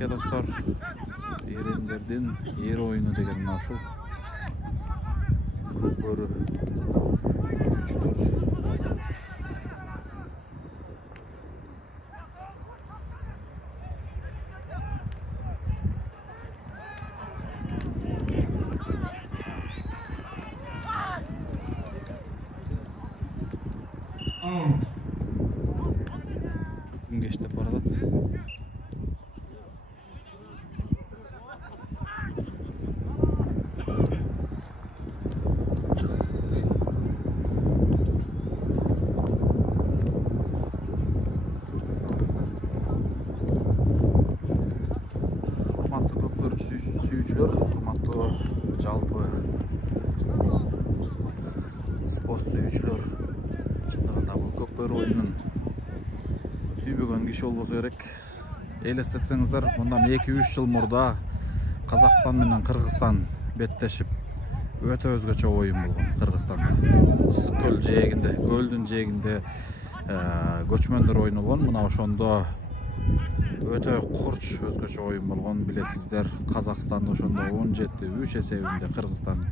Мынакей достор, ерендердин ер ойыны деген мына ушул. Көкбөрү сүйүүчүлөр. Күн кештеп барат. Урматтуу көкбөрү сүйүүчүлөр, урматтуу жалпы спорт сүйүүчүлөр. Чындыгында бул көкбөрү оюнун сүйбөгөн киши болбосо керек. Элестетсеңиздер, мындан 2-3 жыл мурда Казакстан менен Кыргызстан беттешип, өтө өзгөчө оюн болгон Кыргызстанда. Ысык көл жээгинде, көлдүн жээгинде көчмөндөр оюну болгон. Мына ошондо өтө курч өзгөчө оюн болгон. Билесиздер, Казакстанды ошондо 17-3 эсебинде Кыргызстан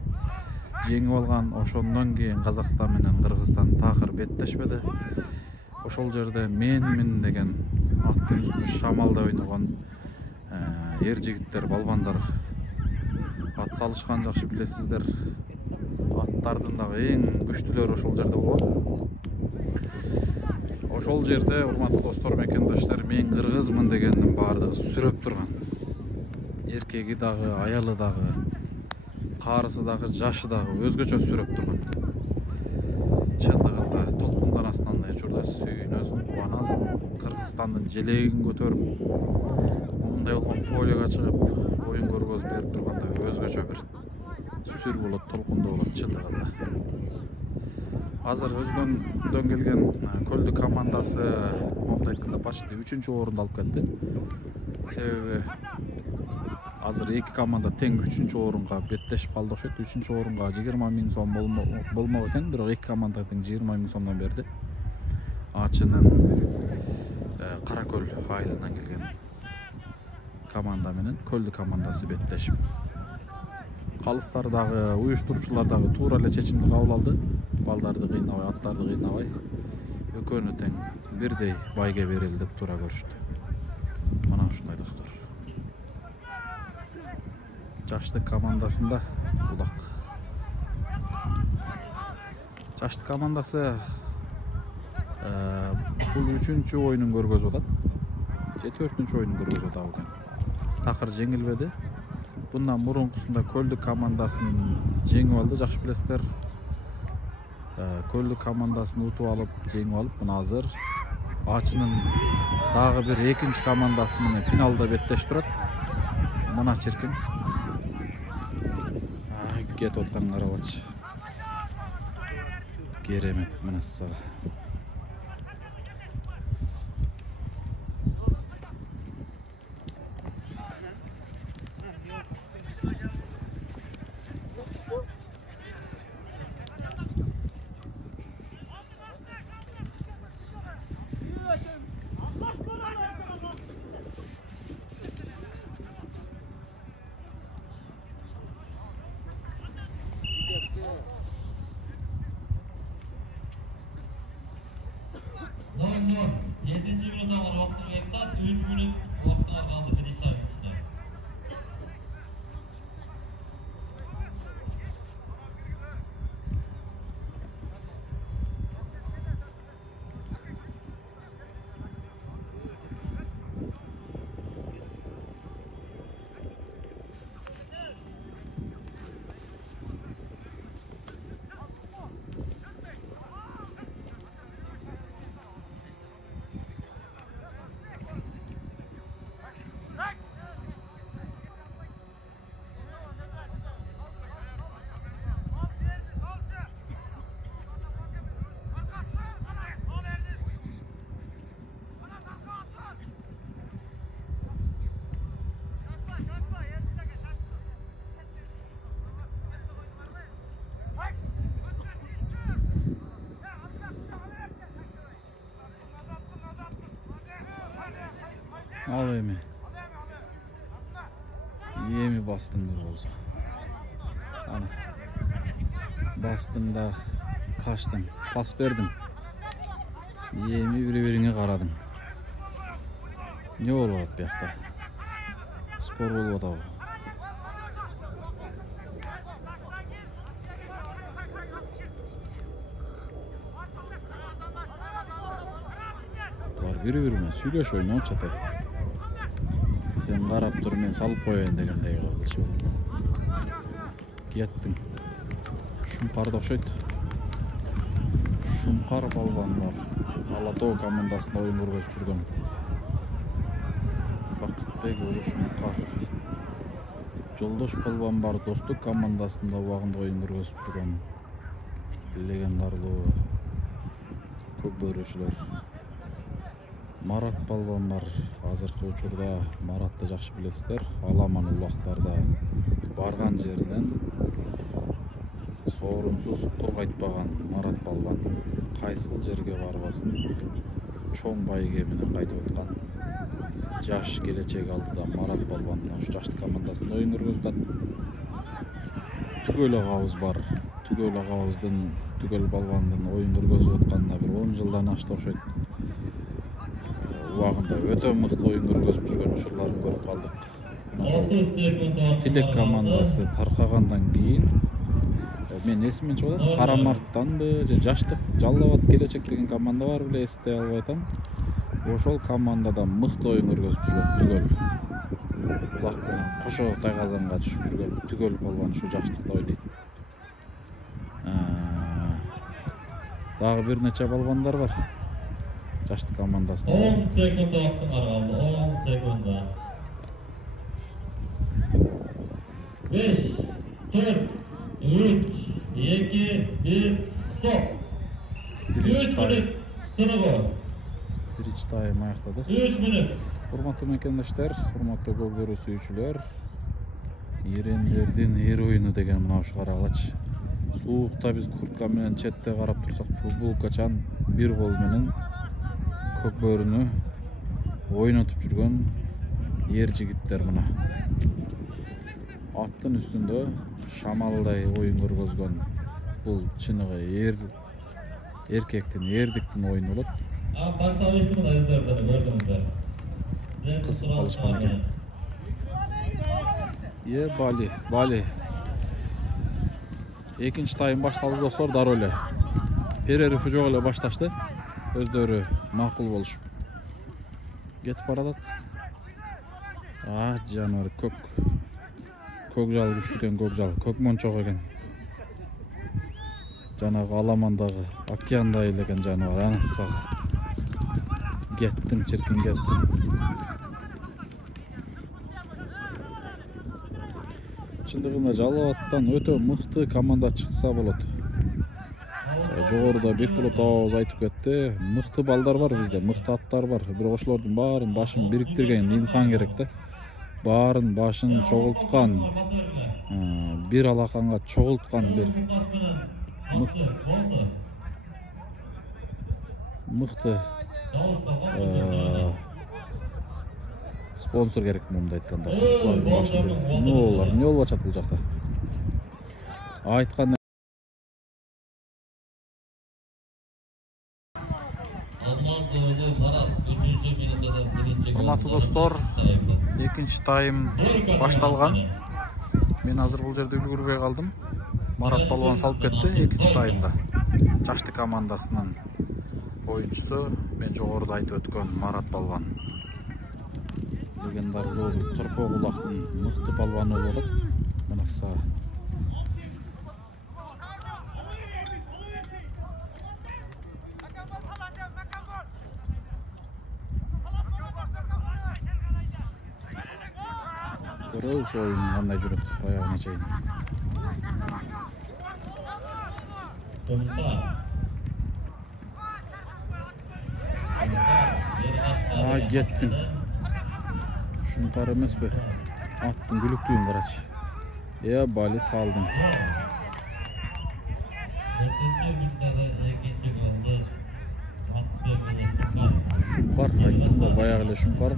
жеңип алган. Ошондон кийин Казакстан менен Кыргызстан такыр беттешпеди. Ошол жерде менмин деген аттын үстүндө шамалда ойногон эр жигиттер, балбандар ат салышкан, жакшы билесиздер. Аттардын дагы эң күчтүүлөрү ошол жерде болгон. Ошол жерде, урматтуу достор, мекендештер, мен кыргызмын дегендин баардыгы сүрөп турган. Эркеги дагы, аялы дагы, карысы дагы, жашы дагы өзгөчө сүрөп турган. Чындыгында толкундан астынан учурда сүйүнөсүң, кубанасың. Кыргызстандын желегин көтөрүп, мындай болгон полега чыгып, оюн көргөзүп берип турганда өзгөчө бир сүр болот, толкундуу болот чындыгында. Азыр өзгөндөн келген көлдү командасы момундай айтканда почти 3-чү орунду алып кетти. Себеби азыр эки команда тең 3-чү орунга беттешип калды окшойт. 3-чү орунга 20 000 сом болмок экен, бирок эки команда тең 20 000 сомдон берди. Ачынын Каракөл айылынан келген команда менен көлдү командасы беттешип. Калыстар дагы, уюштуруучулар дагы туура эле чечимди кабыл алды. Балдарды кыйнабай, аттарды кыйнабай, экөөнү тең бирдей байге берели деп туура көрүштү. Мына ушундай достор. Жаштык командасында улак. Жаштык командасы бул 3-чү оюнун көргөзүп атат. 4-чү оюнун көргөзүп атабы экен. Такыр жеңилбеди. Bundan murunkusunda Köldük komandasını жеңип алды, жакшы билесиздер. Köldük komandasını утуп алып, жеңип алып, мына азыр Ачынын дагы бир экинчи командасы менен финалда беттешип турат. Мына чиркин. Кетип атканын карабачы. Керемет мына сага. Doğru. 7. minutdan var vakti verdiler. 3 minut vakti kaldı bir hesap işte. Al emeği. bastım bir olsun. Ana. Bastım da kaçtım. Pas verdim. Yemi biri-birine qaradın. Ne olup bu yoqda? Spor olup da. Var biri-birine söyleş oyunu çatay. Sen qarap dur, men salıp qo'yayn degandey qildi. Ketdim. Şumqarda o'xshaydi. Şumqar balvan var. Alatau komandasında oyun көргөзүп жүргөн. Бакытбек уулу Шумқар. Жолдош балван бар, Достук командасында убагында oyun көргөзүп жүргөн. Легендарлуу көп бөрөчүлөр. Марат балван бар. Азыркы учурда Маратты жакшы билесиздер. Аламан улактарда барган жеринен соорунсуз кур кайтпаган Марат балван. Кайсыл жерге барбасын чоң байге менен кайтып аткан. Жаш келечек алдыда Марат балван ушу жаштык командасында oyun көргөзүп атат. Түгөл агабыз бар. Түгөл агабыздын Түгөл балвандын oyun көргөзүп атканына бир 10 жылдан ашты окшойт. Убагында өтө мыкты oyun көргөзүп жүргөн учурларын көрүп калдык. Тилек командасы таркагандан кийин мен эсимен чыгып атат. Карамарттанбы же жаштык Жалал Абад келечек деген команда бар беле, эстей албай атам. Ошол командада мыкты oyun көргөзүп жүргөн Түгөл. Улак менен кошо тайгазанга түшүп жүргөн Түгөл балван ушу жаштыкта ойнойт. Дагы бир нече балвандар бар. Жаштык командасында. 10 секунд вакытың аралды. 10 секунда. 5, 4, 3, 2, 1, стоп. 3 минут тыныгы. Биринчи тайм аяктады. 3 минут. Урматтуу мекендештер, урматтуу гол көрүү сүйүүчүлөр. Эрендердин эр оюну деген мына ушу карагылачы. Суукта биз куртка менен четте карап турсак, футболкачан бир кол менен көк бөрүнү ойнотуп жүргөн ер жигиттер мына. Аттын үстүндө шамалдай oyun көргөзгөн бул чыныгы эркектин, эрдиктин oyunu болот. Башталыштын айздардан көрдүңүздөр. Кызып калышкан экен. Бали. Экинчи тайм башталды достор, дароо эле. Перерифи жок эле башташты. Өздөрү макул болушуп кетип баратат. Жаныбар көк жал күчтүү экен, көк жал, көк мончок экен. Жанагы Аламандагы океандай экен жаныбар, анысы. Кеттим, чиркин кеттим. Чындыгында Жалал Абадтан өтө мыкты команда чыкса болот. Жогоруда Бекболот абабыз айтып кетти. Мыкты балдар бар бизде, мыкты аттар бар. Бирок ошолордун баарын башын бириктирген инсан керек да. Баарын башын чогулткан, бир алаканга чогулткан бир мыкты спонсор керек мындай айтканда. Ошолордун башын бирик. Эмне болуп атат бул жакта? Айткан Урматтуу достор, экинчи тайм башталган. Мен азыр бул жерде үлгүрбөй калдым. Марат балван салып кетти экинчи таймда. Жаштык командасынын оюнчусу, мен жогоруда айтып өткөн Марат балван. Легендарлуу Торпок улактын мыкты балваны болот. Мынаса көрөбүз oyun кандай жүрөт аягына чейин. Кеттим. Шумқар эмеспи? Аттын күлүктүүн карачы. Бали салдың. Шумкар, айттым да баягы эле Шумкар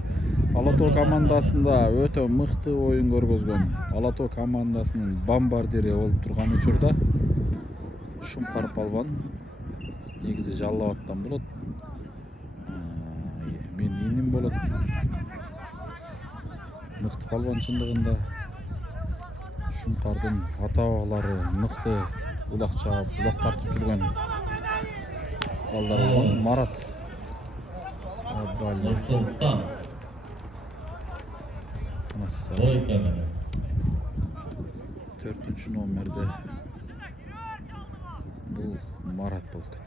Ала Тоо командасында өтө мыкты оюн көргөзгөн. Ала Тоо командасынын бомбардири болуп турган учурда Шумкар палбан негизи Жалал Абадтан болот. Мен иним болот. Мыкты палбан чындыгында. Шумкардын ата-бабалары мыкты улак чаап, улак тартып жүргөн балдар болгон. Марат Аббали. Төртүнчү номерде бул Марат болуп кетти.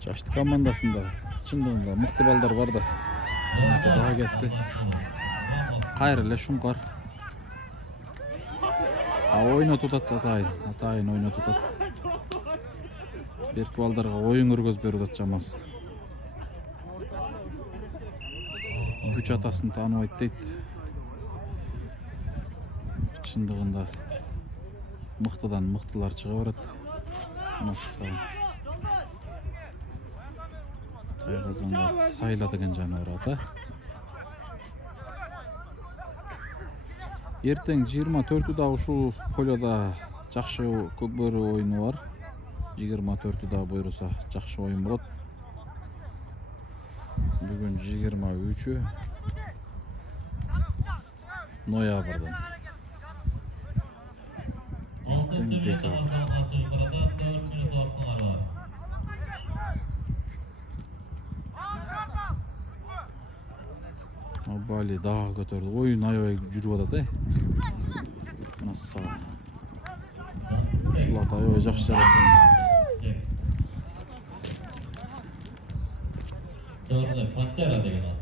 Жашты командасында чындыгында мыкты балдар бар да. Дагы кетти. Кайры эле Шумкар. Ойнотуп атат атайын ойнотуп атат. Берки балдарга оюн көргөзүп берип атат чамасы. Күч атасын тааныбайт дейт. Чындыгында мыктыдан мыктылар чыга берет. Массалам. Тайгазанга Сайла деген жаныбар ата. Эртең 24-да ушул полода жакшы көкбөрү оюну бар. 24-да буйруса жакшы оюн болот. Бүгүн 23-ü ноябрдан. Эртең декабрь. Бали дагы көтөрдү. Оюн аябай жүрүп атат, Массалам. Ушул ата аябай жакшы жараткан. Пантера деген ат.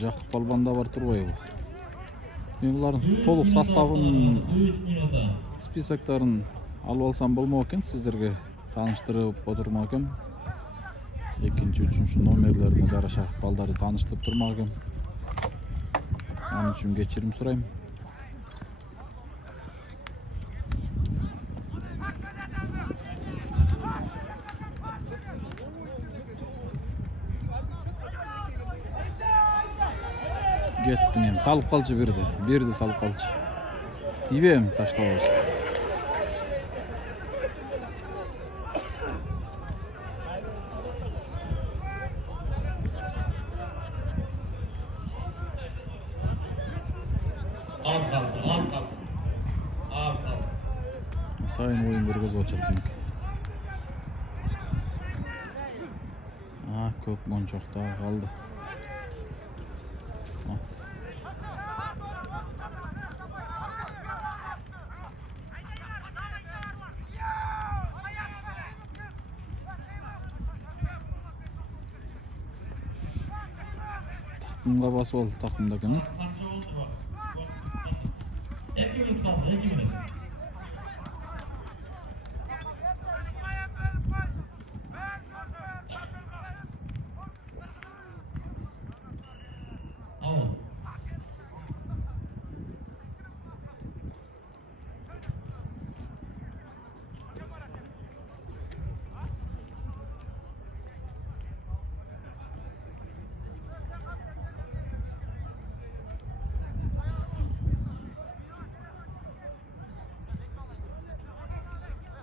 Жакып Балбанда бар турбайбы? Мен булардын толук составын, списоктарын алып алсам болмок экен, сиздерге тааныштырып отурмак экем. 2-3 номерлерине жараша балдарды тааныштырып турмак экем. Анын үчүн кечирим сурайм. Кеттің ем, салып қалчы бірді салып қалчы. Тибем таштабыз. Атайын ойын көргөзүп атышат менек. Көк мончокта қалды. Takımga basıp oldu takımdakini.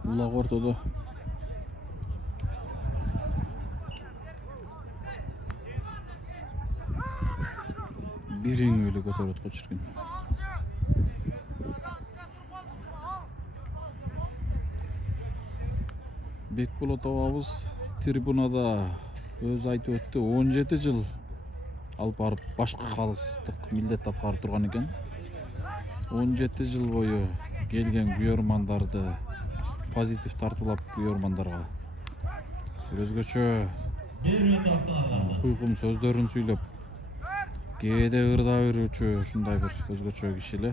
Ulak ortada. Birin öyle götürüp kaçırgın. Bekbolat ababız tribunada öz aytып өттү. 17 жыл алып барып башкы калыстык милдет аткарып турган экен. 17 жыл бою келген күйөрмандарды позитив тартуулап күйөрмандарга өзгөчө куйкум сөздөрүн сүйлөп кээде ырда берүүчү ушундай бир өзгөчө киши эле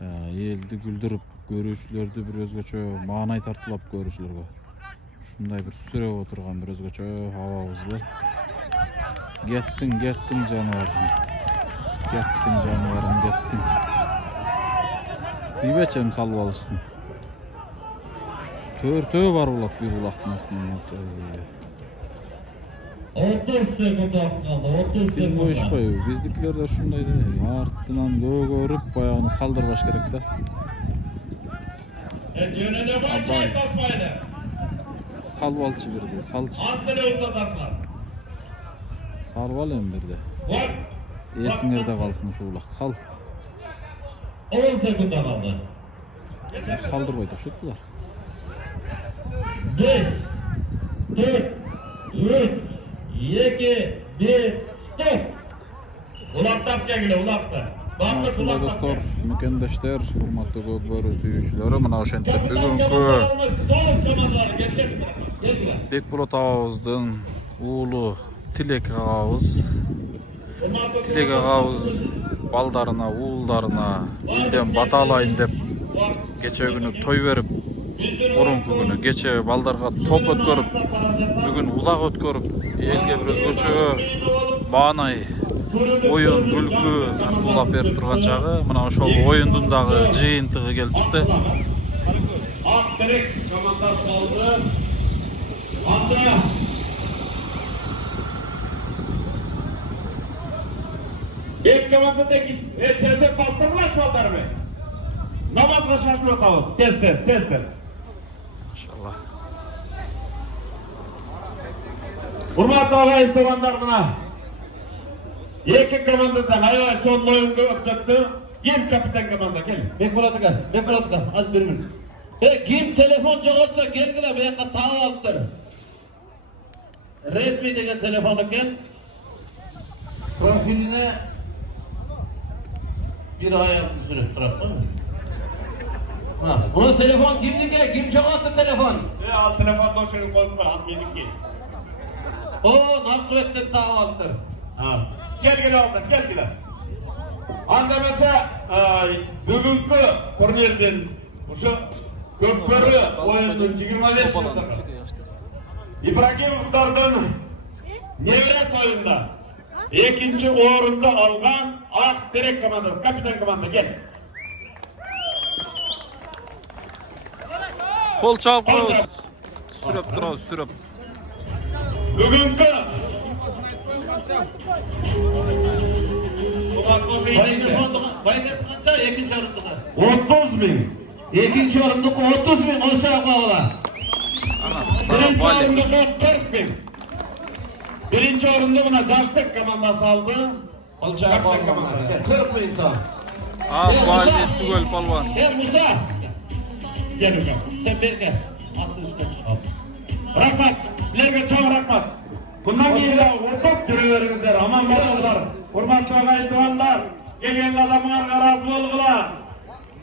элди күлдүрүп көрүүчүлөрдү бир өзгөчө маанай тартуулап көрүүчүлөргө ушундай бир сүрөп отурган бир өзгөчө абабыз бар. Кеттиң жаныбарым. Кеттиң. Тийбечем салып алышсын. Төртөө бар булак бир булактын артынан. 30 секунд қалды. 30 секунд. Коюшпайбы? Биздикилер да ушундай да. Артынан көөгөрүп баягыны салдырбаш керек да. Жөнөдө бачай таппайды. Салып алчы бирде, салчы. Антылы утатасыңар. Салып ал эми бирде. Эсиңерде калсын ушу булак. Сал. 10 секунд қалды. Салдырбай турушат булар. 5, 4, 3, 2, 1, стоп! Улақтап кегілі, улақты. Ушундай достор, мекендештер, урматтуу көкбөрү сүйүүчүлөрү, мына ошентип бүгүнкү Бекболот агабыздын уулу Тилек агабыз балдарына, уулдарына элден бата алайын деп кече күнү той берип, мурунку күнү кече балдарга топ өткөрүп, бүгүн улак өткөрүп, элге бир өзгөчө маанай оюн күлкү тартуулап берип турган чагы мына ошол оюндун дагы жыйынтыгы келип чыкты. Ак терек командасы болду. Анда эки командада тез бастырылат балдарым. Намазга шашылып атабыз. Тез. Иншалла. Урматтуу агайын туугандар, мына эки командадан аябай сонун оюнду өткөрдү. Ким капитан команда? Кел. Бекболот ага, аз бир минут. Ким телефон жоготсо келгиле, буяка таап алыптыр. Redmi деген телефон экен. Профилине bir ayağını sürüp bırakma. Bunu telefon kimdiki? Kim çoğalttı telefon? Al telefon doşunu koyma, al benimki. O Narkovet'ten tağı alttır. Gel aldır. Anda mesela bugünkü turnirden şu köpkörü oyundun 25 yıldır. İbrahimovlardan Nevret oyunda ikinci orunda algan Ak Terek komandası, kapitan komanda gel. Kol çabuk koyuz. Sürüp duruz, sürüp. Bugünkü Bayındır kaça? İkinci orunduğa. 30 bin. İkinci orunduğa 30 bin olacak ola. Birinci orunduğa 40 bin. Birinci orunda buna Taştık komandası aldı. Olacak ola. 40 bin insan. Bali tügöl palvan. Musa. Gel hocam. Sen bir gel. Atın üstüne çık. Rahmat. Bilerge çok rahmat. Bundan geri otup duruveringizler. Aman bolinglar. Hurmatlı agay tuğanlar. Gelgen adamlarga razı bolgular.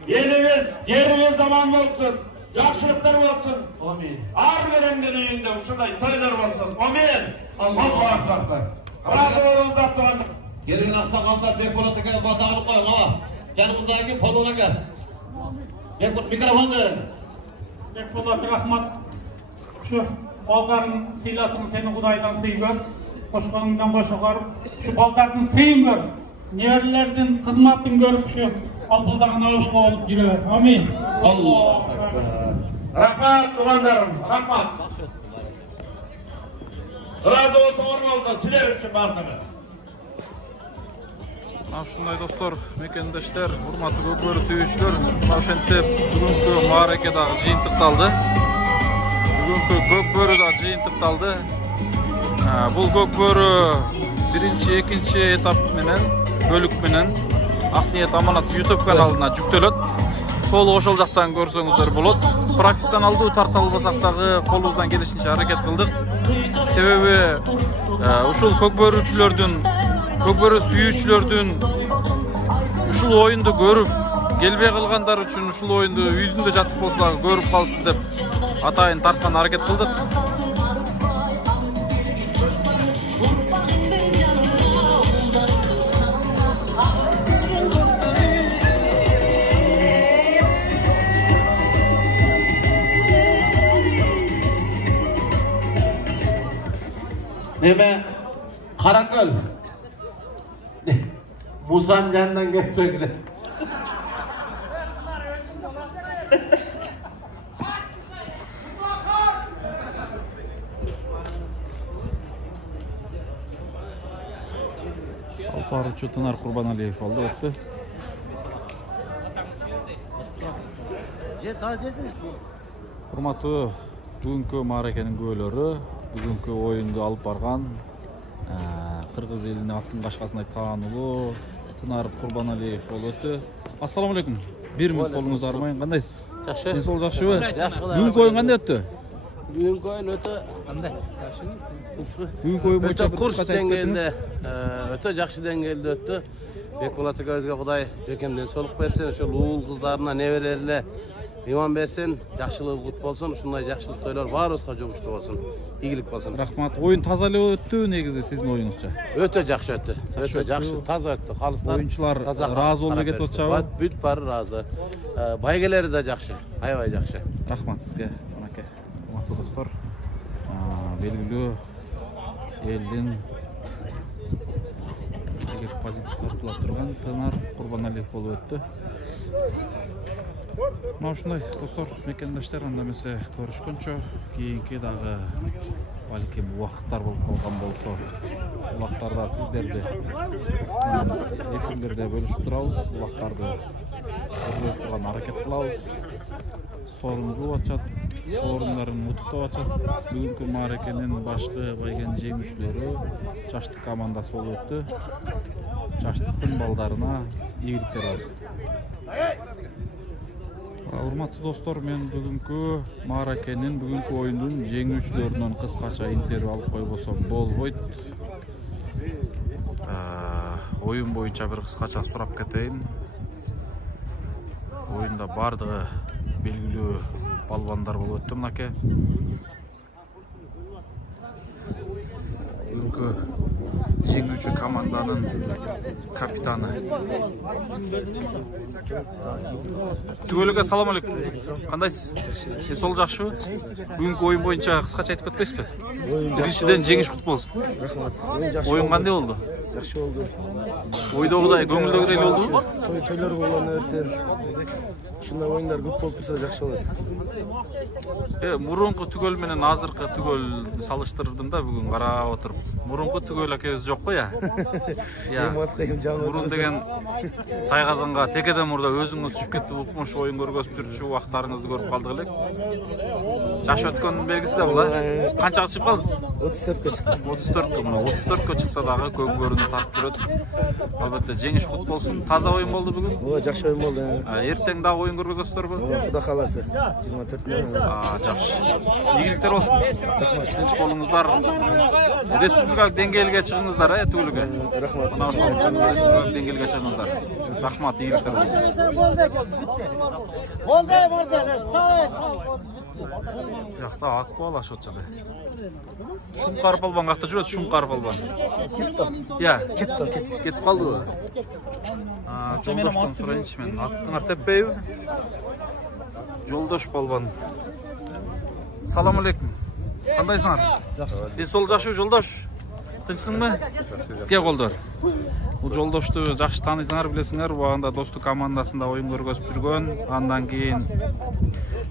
Elimiz, yerimiz aman olsun. Yaxşılıklar olsun. Amin. Ar verenden uyunda uşunday toylar olsun. Amin. Allahu akbar. Razı olunuzlar tuğanlar. Gelin aksakallar Bekbolot'a gel batağını koyun ama. Yanımızdaki poluna gel. Bekbolot mikrofon verin. Bekbolot rahmat. Şu baldarın sıylasını seni Kuday'dan sıyı gör. Koşkanından koşu gör. Şu baldarın sıyın gör. Niyerlerden kızmatın görüp şu altıldağın ağışka olup girer. Amin. Allah. Rahmat tuğanlarım. Rahmat. Razı olsun ormanlıdan. Siler için barkını. Ушундай достор, мекендештер, урматтуу көкбөрү сүйүүчүлөр, мына ошентип бүгүнкү маареке дагы жыйынтыкталды. Бүгүнкү көкбөрү да жыйынтыкталды. Бул көкбөрү биринчи, экинчи этап менен, бөлүк менен Акниет Аманат YouTube каналына жүктөлөт. Толук ошол жактан көрсөңүздөр болот. Профессионалдуу тарта албасак дагы колубуздан келишинче аракет кылдык. Себеби ушул көкбөрүүчүлөрдүн көкбөрү сүйүүчүлөрдүн ушул оюнду көрүп келбей калгандар үчүн ушул оюнду үйдүндө жатып болсо көрүп калсын деп атайын тарткан аракет кылдык. Neme? Karakol. Musa'nın yanından geçmekle. Alparuçu Tınar Kurbanaliyev oldu öttü. Hurmatlı bugünkü ma'rakaning go'ylari, bugünkü oyundu alıp bargan Kırgız elini аттын кашкасына таанылуу Tınar Kurbanaliyev болуп өттү. Assalamu alaykum. 1 minut колуңузду армайын. Кандайсыз? Жакшы. Ден сол жакшыбы? Бүгүнкү oyun кандай өттү? Бүгүнкү oyun өтө кандай? Бүгүнкү oyun боюнча Өтө курс деңгээлде, өтө жакшы деңгээлде өттү. Бекболот акабызга Кудай жөкемден солук берсин, ошол уул кыздарына, неберелерине иман берсин, жакшылыгы кут болсун, ушундай жакшылык тойлор баарыбызга жугуштуу болсун. Ийгилик болсун. Рахмат. Oyun таза эле өттү, негизи сиздин оюңузча. Өтө жакшы өттү. Өтө жакшы, таза өттү. Калыстар Оюнчулар ыраазы болбой кетип атышабы? Бүт баары ыраазы. Байгелери да жакшы, аябай жакшы. Рахмат сизге, анаке. Урматтуу достор. Белгилүү элдин позитив тартылып турган Tınar Kurbanaliyev болуп өттү. Мына ушундай достор, мекендештер, анда эмесе көрүшкөнчө, кийинки дагы балким убакыттар болуп калган болсо, убактарда сиздерди эфирлерде бөлүшүп турабыз, убактарды көргөзүп турган аракет кылабыз. Сорун жууп атышат, сорундарын утуктап атышат. Бүгүнкү мааракенин башкы байген жеңүүчүлөрү Жаштык командасы болуп өттү. Жаштыктын балдарына ийгиликтер болсун. Урматтуу достор, мен бүгүнкү мааракенин, бүгүнкү оюндун жеңүүчүлөрүнөн кыскача интервью алып койбосом болбойт. Оюн боюнча бир кыскача сурап кетейин. Оюнда бардыгы белгилүү балбандар болуп өттү мынакей. Бүгүнкү жеңүүчү команданын капитаны. Түгөлүгө салам алейкум. Кандайсыз? Сиз сол жакшыбы? Бүгүнкү оюн боюнча кыскача айтып кетпейсизби? Биринчиден жеңиш кут болсун. Рахмат. Оюн кандай болду? Жакшы болду. Ойдогудай, көңүлдөгүдөй эле болдубу? Тойлор болгону берсен. Ушундай оюндар көп болуп турса жакшы болот. Мурунку түгөл менен азыркы түгөл салыштырдым да бүгүн карап отуруп. Мурунку түгөл экөөбүз жок го я. Мурун деген Тайгазанга текеден мурда өзүңүз түшүп кетип укмуш оюн көргөзүп жүрчү убактарыңызды көрүп калдык элек. Жаш өткөндүн белгиси да бул, Канчага чыгып калдыңыз? 34кө чыктым. 34кө, мына 34кө чыкса дагы көк бөрүнү тартып жүрөт. Албетте жеңиш кут болсун. Таза оюн болду бүгүн. Жакшы оюн болду. Эртең дагы оюн көргөзөсүздарбы? Кудай кааласа. 24. Жакшы. Ийгиликтер болсун. Рахмат. Тынч болуңуздар. Республикалык деңгээлге чыгыңыздар, түгүлгө. Рахмат. Мына ошол республикалык деңгээлге чыгыңыздар. Рахмат, ийгиликтер болсун. Болду, мырза, сау. Жакта актуалашып атышат. Шумкар балбан какта жүрөт, Шумкар балбан. Кетип калдыбы? Жолдоштон сурайынчы мен. Аттыңар теппейби? Жолдош балбан. Салам алейкум. Кандайсыңар? Жакшы. Ден сол жакшы жолдош. Тынчсыңбы? Кеп колдор. Бул жолдошту жакшы таанысыңар, билесиңер. Убагында достук командасында оюн көргөзүп жүргөн. Андан кийин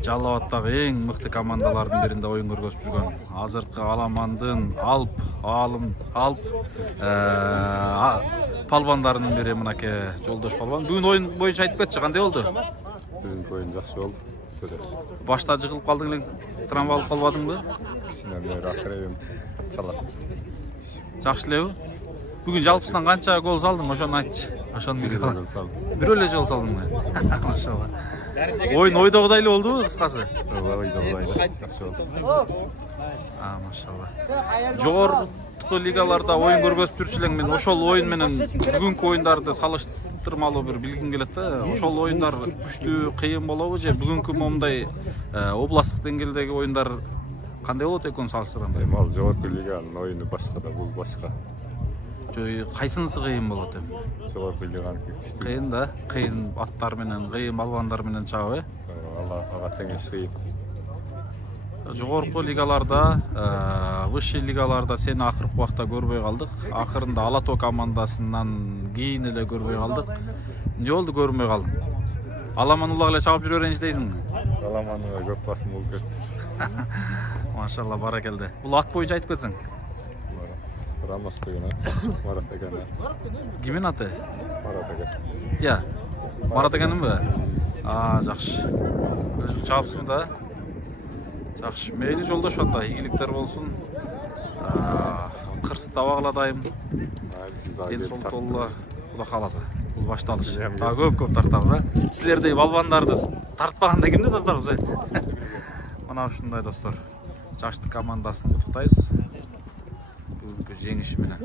Жалал Абадтагы эң мыкты командалардын биринде оюн көргөзүп жүргөн. Азыркы Аламандын Алп палбандарынын бири мынакей Жолдош палбан. Бүгүн оюн боюнча айтып кетчи, кандай болду? Бүгүнкү оюн жакшы болду. Башта жыгылып калдың элең, травма алып калбадыңбы? Кичине рахмет. Жакшы элеби? Бүгүн жалпысынан канча гол салдың, ошону айтчы. Ошону билсем. Бир эле жол салдыңбы? Машалла. Оюн ойдогудай эле болдубу, кыскасы? Ойдогудай эле. Жакшы болду. Машалла. Жогорку жогорку лигаларда оюн көргөзүп жүрчү элең, мен ошол оюн менен бүгүнкү оюндарды салыштырмалуу бир билгим келет да. Ошол оюндар күчтүү, кыйын болобу же бүгүнкү момундай областтык деңгээлдеги оюндар кандай болот экенин салыштырганда? Эми ал жогорку лиганын оюну башка да, бул башка. Кайсынысы кыйын болот эми? Жогорку лиганыкы күчтүү. Кыйын да, кыйын аттар менен, кыйын балбандар менен чагып, Ага теңеш кыйын. Жогорку лигаларда, высший лигаларда сени акыркы убакта көрбөй калдык. Акырында Ала Тоо командасынан кийин эле көрбөй калдык. Эмне болду көрбөй калдың? Аламан улак эле чагып жүрө берейинчи дейсиңби? Аламаны көп басым болуп кетти. Машалла, баракелде. Бул ат боюнча айтып кетсең. Рамос деген, Марат деген. Кимин аты? Марат деген. Я. Марат дегенимби? Жакшы. Өзүң чабыпсың да? Жакшы. Мейли жолдош, анда ийгиликтер болсун. Кырсык табагыла дайым. Ден соолук толула, Кудай кааласа. Бул башталыш. Көп тартабыз, Силердей балбандарды тартпаганда кимди тартабыз? Мына ушундай достор. Жаштык командасын куттуктайбыз. Бүгүнкү жеңиши менен.